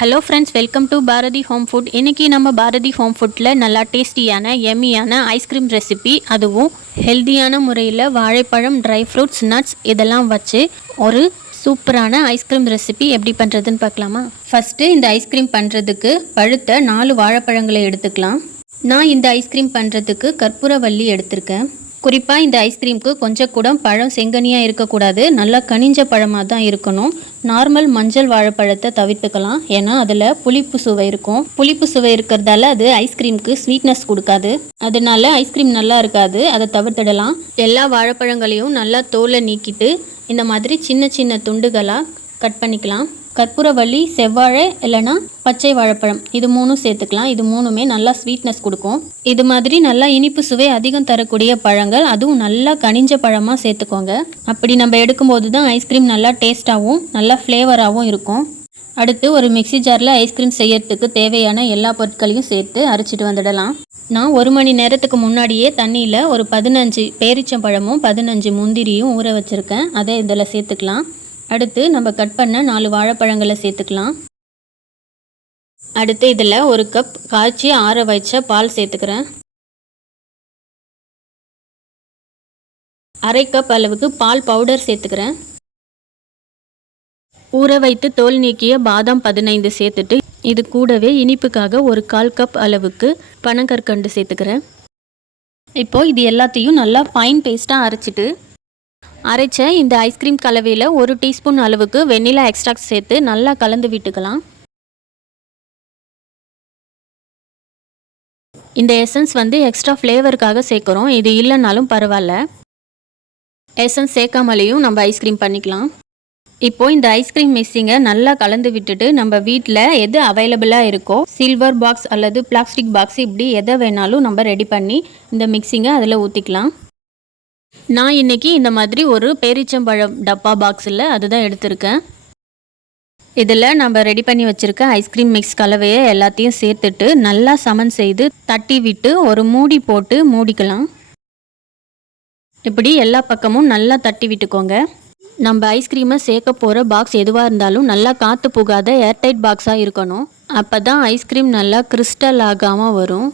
Hello friends, welcome to Bharathi home food. இன்றைக்கி நம்ம Bharathi home ஃபுட்டில் நல்லா டேஸ்டியான எம்மியான ஐஸ்கிரீம் ரெசிபி, அதுவும் ஹெல்த்தியான முறையில் வாழைப்பழம், ட்ரை ஃப்ரூட்ஸ், நட்ஸ் இதெல்லாம் வச்சு ஒரு சூப்பரான ஐஸ்கிரீம் ரெசிபி எப்படி பண்ணுறதுன்னு பார்க்கலாமா? ஃபஸ்ட்டு இந்த ஐஸ்கிரீம் பண்ணுறதுக்கு பழுத்த 4 வாழைப்பழங்களை எடுத்துக்கலாம். நான் இந்த ஐஸ்கிரீம் பண்ணுறதுக்கு கற்பூரவள்ளி எடுத்திருக்கேன். குறிப்பாக இந்த ஐஸ்கிரீமுக்கு கொஞ்சம் கூட பழம் செங்கனியாக இருக்கக்கூடாது, நல்லா கனிஞ்ச பழமாக தான் இருக்கணும். நார்மல் மஞ்சள் வாழைப்பழத்தை தவிர்த்துக்கலாம், ஏன்னா அதில் புளிப்பு சுவை இருக்கும். புளிப்பு சுவை இருக்கிறதால அது ஐஸ்கிரீமுக்கு ஸ்வீட்னஸ் கொடுக்காது, அதனால ஐஸ்கிரீம் நல்லா இருக்காது, அதை தவிர்த்திடலாம். எல்லா வாழைப்பழங்களையும் நல்லா தோலை நீக்கிட்டு இந்த மாதிரி சின்ன சின்ன துண்டுகளாக கட் பண்ணிக்கலாம். கற்பூரவள்ளி, செவ்வாழை இல்லைனா பச்சை வாழைப்பழம், இது 3 சேர்த்துக்கலாம். இது 3மே நல்லா ஸ்வீட்னஸ் கொடுக்கும். இது மாதிரி நல்லா இனிப்பு சுவை அதிகம் தரக்கூடிய பழங்கள், அதுவும் நல்லா கனிஞ்ச பழமாக சேர்த்துக்கோங்க. அப்படி நம்ம எடுக்கும்போது தான் ஐஸ்கிரீம் நல்லா டேஸ்ட்டாகவும் நல்லா ஃப்ளேவராகவும் இருக்கும். அடுத்து ஒரு மிக்சி ஜாரில் ஐஸ்கிரீம் செய்யறதுக்கு தேவையான எல்லா பொருட்களையும் சேர்த்து அரைச்சிட்டு வந்துடலாம். நான் 1 மணி நேரத்துக்கு முன்னாடியே தண்ணியில் ஒரு 15 பேரிச்சம்பழமும் 15 முந்திரியும் ஊற வச்சுருக்கேன். அதை இதில் சேர்த்துக்கலாம். அடுத்து நம்ம கட் பண்ண 4 வாழைப்பழங்களை சேர்த்துக்கலாம். அடுத்து இதில் 1 கப் காய்ச்சி ஆற வச்ச பால் சேர்த்துக்கிறேன். 1/2 கப் அளவுக்கு பால் பவுடர் சேர்த்துக்கிறேன். ஊற வைத்து தோல் நீக்கிய பாதாம் 15 சேர்த்துட்டு இது கூடவே இனிப்புக்காக 1/4 கப் அளவுக்கு பனங்கற்கண்டு சேர்த்துக்கிறேன். இப்போது இது எல்லாத்தையும் நல்லா ஃபைன் பேஸ்ட்டாக அரைச்ச இந்த ஐஸ்கிரீம் கலவையில் 1 டீஸ்பூன் அளவுக்கு வெண்ணிலா எக்ஸ்ட்ராக்ட் சேர்த்து நல்லா கலந்து விட்டுக்கலாம். இந்த எசன்ஸ் எக்ஸ்ட்ரா ஃப்ளேவருக்காக சேர்க்குறோம், இது இல்லைனாலும் பரவாயில்ல. எசன்ஸ் சேர்க்காமலேயும் நம்ம ஐஸ்கிரீம் பண்ணிக்கலாம். இப்போது இந்த ஐஸ்கிரீம் மிக்ஸிங்கை நல்லா கலந்து விட்டுட்டு நம்ம வீட்டில் எது அவைலபிளாக இருக்கோ, சில்வர் பாக்ஸ் அல்லது பிளாஸ்டிக் பாக்ஸ், இப்படி எதை வேணாலும் நம்ம ரெடி பண்ணி இந்த மிக்ஸிங்கை அதில் ஊற்றிக்கலாம். நான் இன்றைக்கி இந்த மாதிரி ஒரு பேரிச்சம்பழம் டப்பா பாக்ஸில் அதுதான் எடுத்திருக்கேன். இதில் நம்ம ரெடி பண்ணி வச்சுருக்க ஐஸ்கிரீம் மிக்ஸ் கலவையை எல்லாத்தையும் சேர்த்துட்டு நல்லா சமன் செய்து தட்டி விட்டு ஒரு மூடி போட்டு மூடிக்கலாம். இப்படி எல்லா பக்கமும் நல்லா தட்டி விட்டுக்கோங்க. நம்ம ஐஸ்கிரீமை சேர்க்க போகிற பாக்ஸ் எதுவாக இருந்தாலும் நல்லா காற்று புகாத ஏர்டைட் பாக்ஸாக இருக்கணும். அப்போ தான் ஐஸ்கிரீம் நல்லா கிறிஸ்டல் ஆகாமல் வரும்.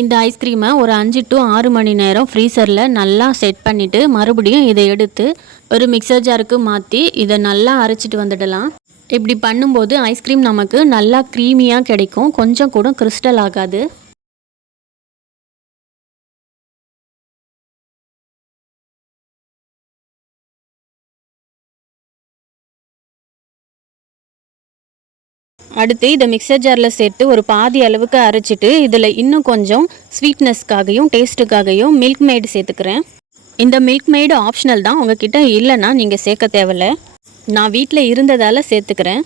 இந்த ஐஸ்கிரீமை ஒரு 5 to 6 மணி நேரம் ஃப்ரீசரில் நல்லா செட் பண்ணிவிட்டு மறுபடியும் இதை எடுத்து ஒரு மிக்சர் ஜாருக்கு மாற்றி இதை நல்லா அரைச்சிட்டு வந்துடலாம். இப்படி பண்ணும்போது ஐஸ்கிரீம் நமக்கு நல்லா க்ரீமியாக கிடைக்கும், கொஞ்சம் கூட கிறிஸ்டல் ஆகாது. அடுத்து இதை மிக்சர் ஜாரில் சேர்த்து ஒரு பாதி அளவுக்கு அரைச்சிட்டு இதில் இன்னும் கொஞ்சம் ஸ்வீட்னஸ்க்காகவும் டேஸ்ட்டுக்காகவும் மில்க் மேடு சேர்த்துக்கிறேன். இந்த மில்க் மேடு ஆப்ஷனல் தான், உங்ககிட்ட இல்லைன்னா நீங்கள் சேர்க்க தேவையில்ல. நான் வீட்டில் இருந்ததால் சேர்த்துக்கிறேன்.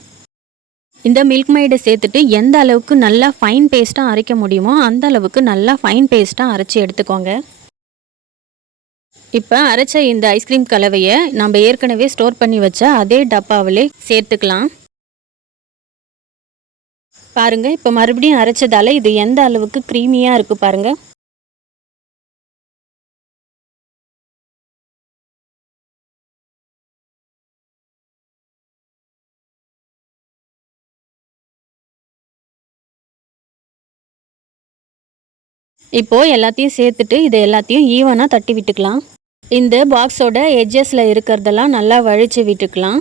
இந்த மில்க் மேடை சேர்த்துட்டு எந்த அளவுக்கு நல்லா ஃபைன் பேஸ்ட்டாக அரைக்க முடியுமோ அந்த அளவுக்கு நல்லா ஃபைன் பேஸ்ட்டாக அரைச்சி எடுத்துக்கோங்க. இப்போ அரைச்ச இந்த ஐஸ்கிரீம் கலவையை நம்ம ஏற்கனவே ஸ்டோர் பண்ணி வச்ச அதே டப்பாவிலே சேர்த்துக்கலாம். பாருங்கள், இப்போ மறுபடியும் அரைச்சதால் இது எந்த அளவுக்கு க்ரீமியாக இருக்குது பாருங்கள். இப்போது எல்லாத்தையும் சேர்த்துட்டு இதை எல்லாத்தையும் ஈவனாக தட்டி விட்டுக்கலாம். இந்த பாக்ஸோட எட்ஜஸில் இருக்கிறதெல்லாம் நல்லா வழித்து விட்டுக்கலாம்.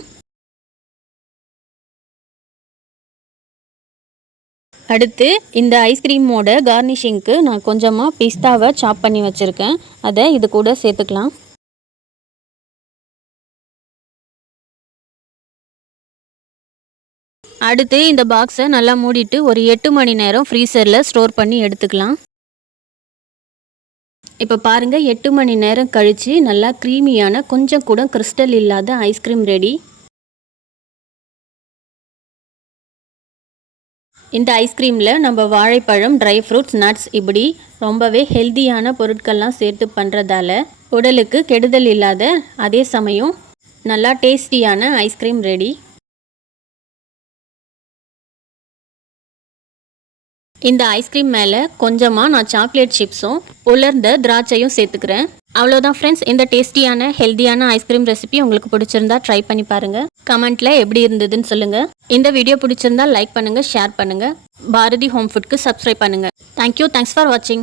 அடுத்து இந்த ஐஸ்கிரீமோட கார்னிஷிங்க்கு நான் கொஞ்சமாக பிஸ்தாவை சாப் பண்ணி வச்சுருக்கேன், அதை இது கூட சேர்த்துக்கலாம். அடுத்து இந்த பாக்ஸை நல்லா மூடிட்டு ஒரு 8 மணி நேரம் ஃப்ரீசரில் ஸ்டோர் பண்ணி எடுத்துக்கலாம். இப்போ பாருங்கள், 8 மணி நேரம் கழித்து நல்லா க்ரீமியான கொஞ்சம் கூட கிறிஸ்டல் இல்லாத ஐஸ்கிரீம் ரெடி. இந்த ஐஸ்கிரீமில் நம்ம வாழைப்பழம், ட்ரை ஃப்ரூட்ஸ், நட்ஸ் இப்படி ரொம்பவே ஹெல்த்தியான பொருட்கள்லாம் சேர்த்து பண்ணுறதால உடலுக்கு கெடுதல் இல்லாத அதே சமயம் நல்லா டேஸ்டியான ஐஸ்கிரீம் ரெடி. இந்த ஐஸ்கிரீம் மேலே கொஞ்சமாக நான் சாக்லேட் சிப்ஸும் உலர்ந்த திராட்சையும் சேர்த்துக்கிறேன். அவ்வளோதான் ஃப்ரெண்ட்ஸ், இந்த டேஸ்டியான ஹெல்த்தியான ஐஸ்கிரீம் ரெசிபி உங்களுக்கு பிடிச்சிருந்தா ட்ரை பண்ணி பாருங்கள். கமெண்ட்டில் எப்படி இருந்ததுன்னு சொல்லுங்கள். இந்த வீடியோ பிடிச்சிருந்தா லைக் பண்ணுங்கள், ஷேர் பண்ணுங்கள். பாரதி ஹோம் ஃபுட்க்கு சப்ஸ்கிரைப் பண்ணுங்கள். தேங்க்யூ, தேங்க்ஸ் ஃபார் வாட்சிங்.